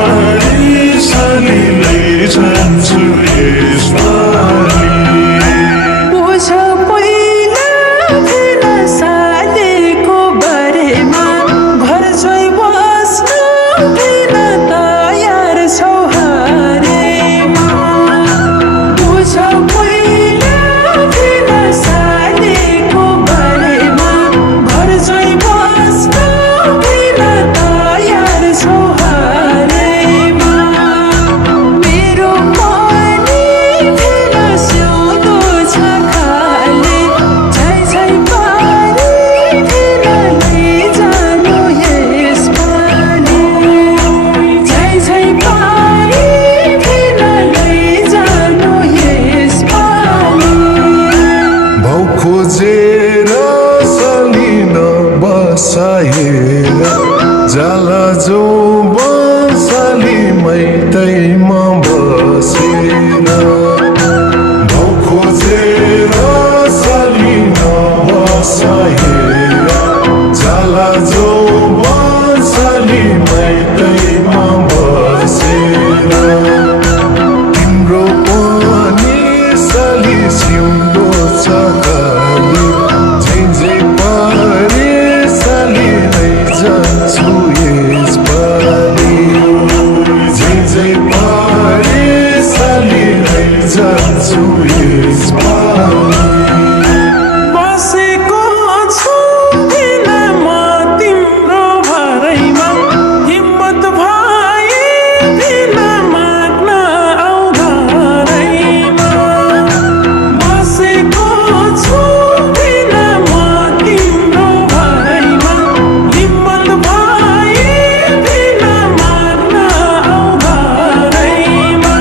पारी सालीलाई जान्छु यसपालि बुझ पहिला फेर सालीको बारेमा घर जोइ बस्न फेर तयार छौ हारेमा बुझ पहिला फेर सालीको बारेमा घर जोइ बस्न फेर तयार छौ हारेमा मेरो पनि फेर सिउँदो छ खाली झै झै पारी फेर लैजानु यसपालि झै झै पारी फेर लैजानु यसपालि भाउ खोजेर सलिन बसाएर जाला जो बसाली मैतैमा बसेर भाउ खोजेर सलिन बसाएर जाला जो बसाली मैतैमा बसेर तिम्रो पनि साली सिउँदो छ खाली झै झै पारी साली लैजान्छु यसपालि झै झै पारी साली लैजान्छु यसपालि बसेको छु किन म तिम्रो भरैमा हिम्मत भए किन माग्न आऊ घरैमा बसेको छु किन म तिम्रो भरैमा हिम्मत भए किन माग्न आऊ घरैमा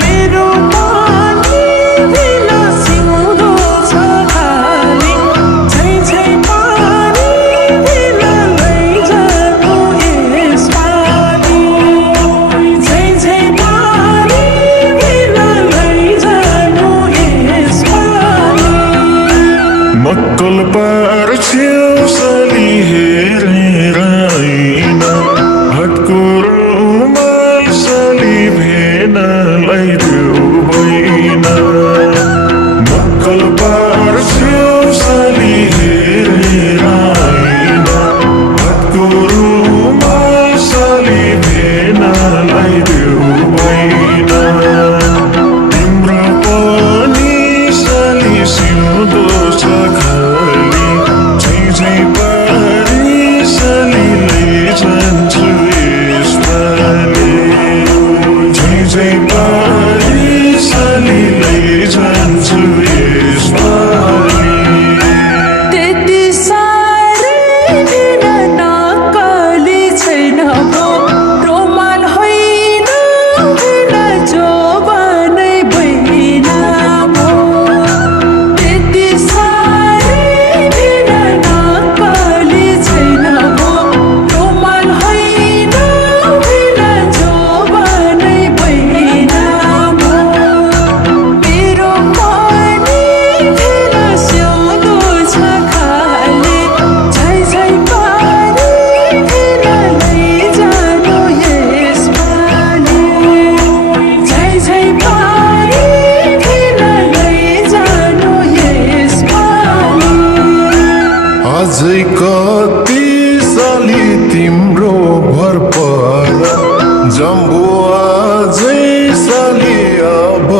मेरो पनि किन सिउँदो छ खाली झै झै पारी किन लैजानु यसपालि झै झै पारी किन लैजानु यसपालि मक्कल पार्छ्यौ साली हेरेर ऐन हातको रुमाल साली भेनालाई देऊ भइन मक्कल पार्छ्यौ साली हेरेर ऐन हातको रुमाल साली भेनालाई देऊ भइन तिम्रो पनि साली सिउँदो छ खाली झै झै पारी साली लैजान्छु यसपालि झै झै पारी साली लैजान्छु यसपालि त्यति साह्रै किन नक्कली छैन भो रोमाल होइन किन जोबनै बहिन भो त्यति साह्रै किन नक्कली छैन भो रोमाल होइन किन जोबनै बहिन भो मेरो पनि फेर सिउँदो छ खाली झै झै पारी फेर लैजानु यसपालि झै झै पारी फेर लैजानु यसपालि अझै कति साली तिम्रो भर पर जम्बो अझै साली अब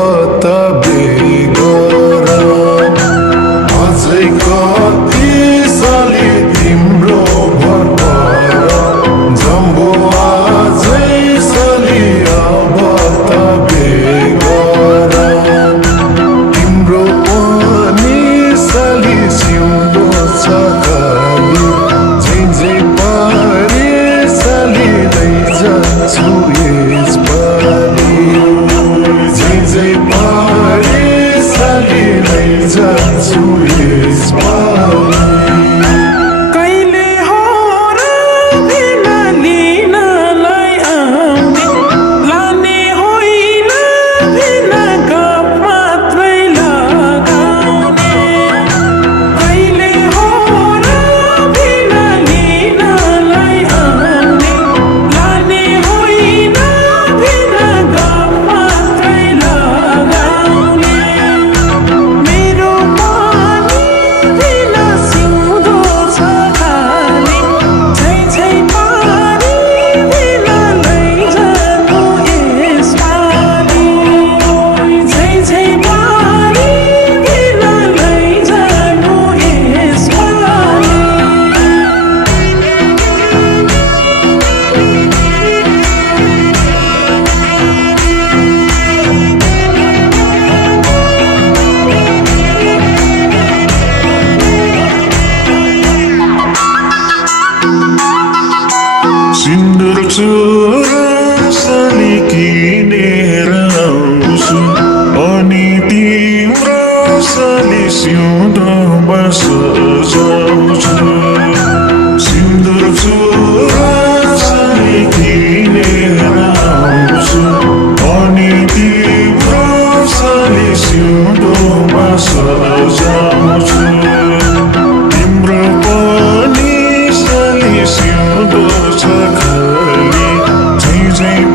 त बेगर अझै कति साली तिम्रो भर पर जम्बो अझै साली अब त बेगर तिम्रो पनि साली सिउँदो छ खाली झै झै पारी साली लैजान्छु यसपालि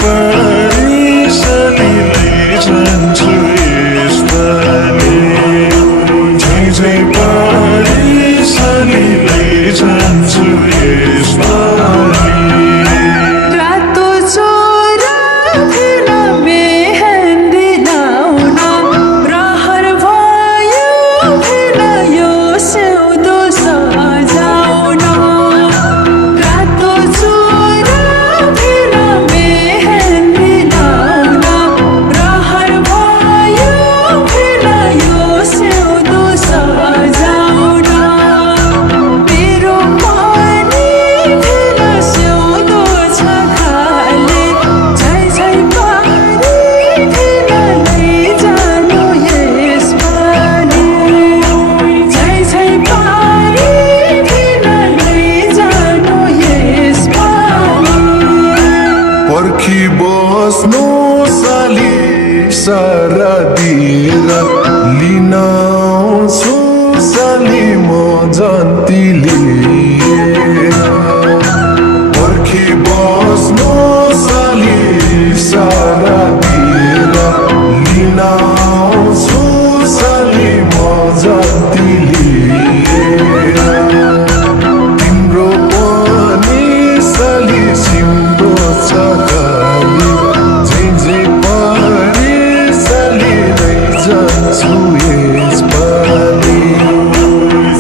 पारी सालीलाई जान्छु यसपालि झै झै पारी सालीलाई जान्छु यसपालि रातो चोरा फिर मेहन्दी लाउन रहर भयो फिर यो सिउँदो सजाउन रातो चोरा फिर मेहन्दी लाउन रहर भयो फिर यो सिउँदो सजाउन मेरो पनि फिर सिउँदो छ खाली झै झै पारी फिर लैजानु यसपालि झै झै पारी फिर लैजानु यसपालि पर्खी बस्नु साली सारा दिएर लिन आउँछु साली म जन्ती लिएर पर्खी बस्नु साली सारा दिएर लिन आउँछु साली म जन्ती लिएर तिम्रो पनि साली सिउँदो छ खाली झै झै पारी साली लैजान्छु यसपालि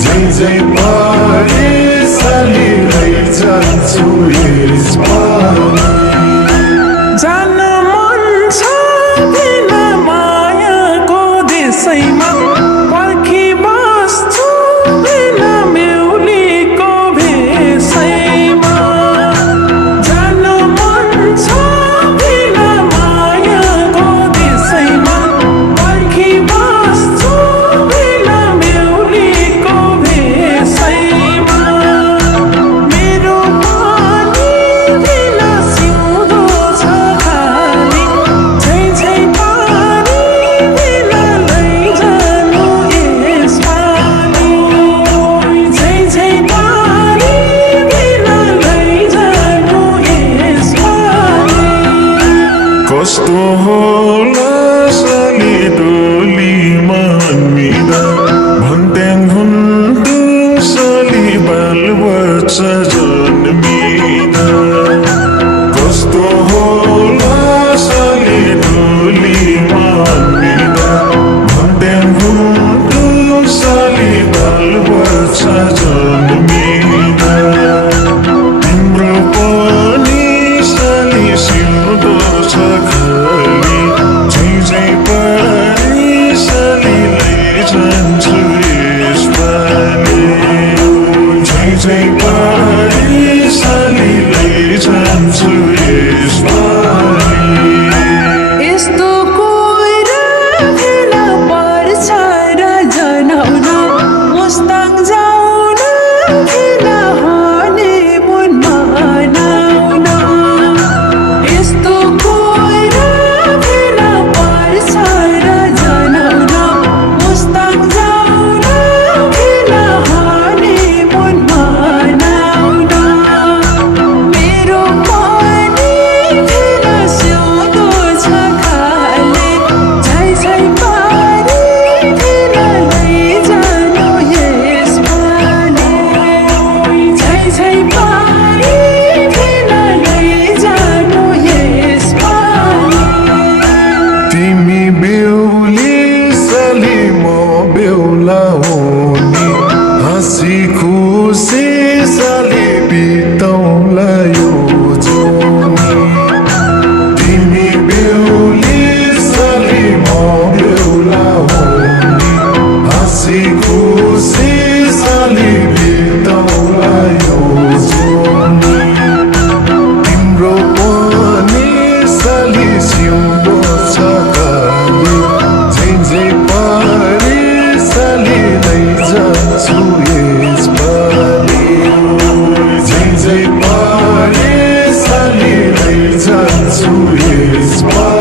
झै झै पारी साली लैजान्छु यसपालि जान मन छ किन मायाको देशैमा पर्खी बस्छु बिन बेहुलीको भेषैमा जान मन छ किन मायाको देशैमा पर्खी बस्छु बिन बेहुलीको भेषैमा मेरो पनि बिन सिउँदो छ खाली झै झै पारी बिन लैजानु यसपालि झै झै पारी बिन लैजानु यसपालि कस्तो होला साली डोलीमा मिदा भन्ट्याङ हुन्टु साली बालबच्चा जन्मिदा कस्तो होला साली डोलीमा मिदा भन्ट्याङ हुन्टु साली बालबच्चा जन्मिदा तिम्रो पनि साली सिउँदो छ खाली झै झै पारी साली लैजान्छु यसपालि झै झै पारी साली लैजान्छु यसपालि यस्तो कुरा फिर पर्छ र जनाउन मुस्ताङ जाउन फिर हनिमुन मनाउन यस्तो कुरा फिर पर्छ र जनाउन मुस्ताङ जाउन फिर हनिमुन मनाउन मेरो पनि फिर सिउँदो छ खाली झै झै पारी फिर लैजानु यसपालि झै झै पारी फिर लैजानु यसपालि तिमी बेहुली साली म बेहुला हुने हाँसी खुसी साली बिताउला यो जोनी तिमी बेहुली साली म बेहुला हुने हाँसी खुसी साली बिताउला यो जोनी तिम्रो पनि साली सिउँदो छ खाली झै झै पारी साली लैजान्छु यसपालि झै झै पारी साली लैजान्छु यसपालि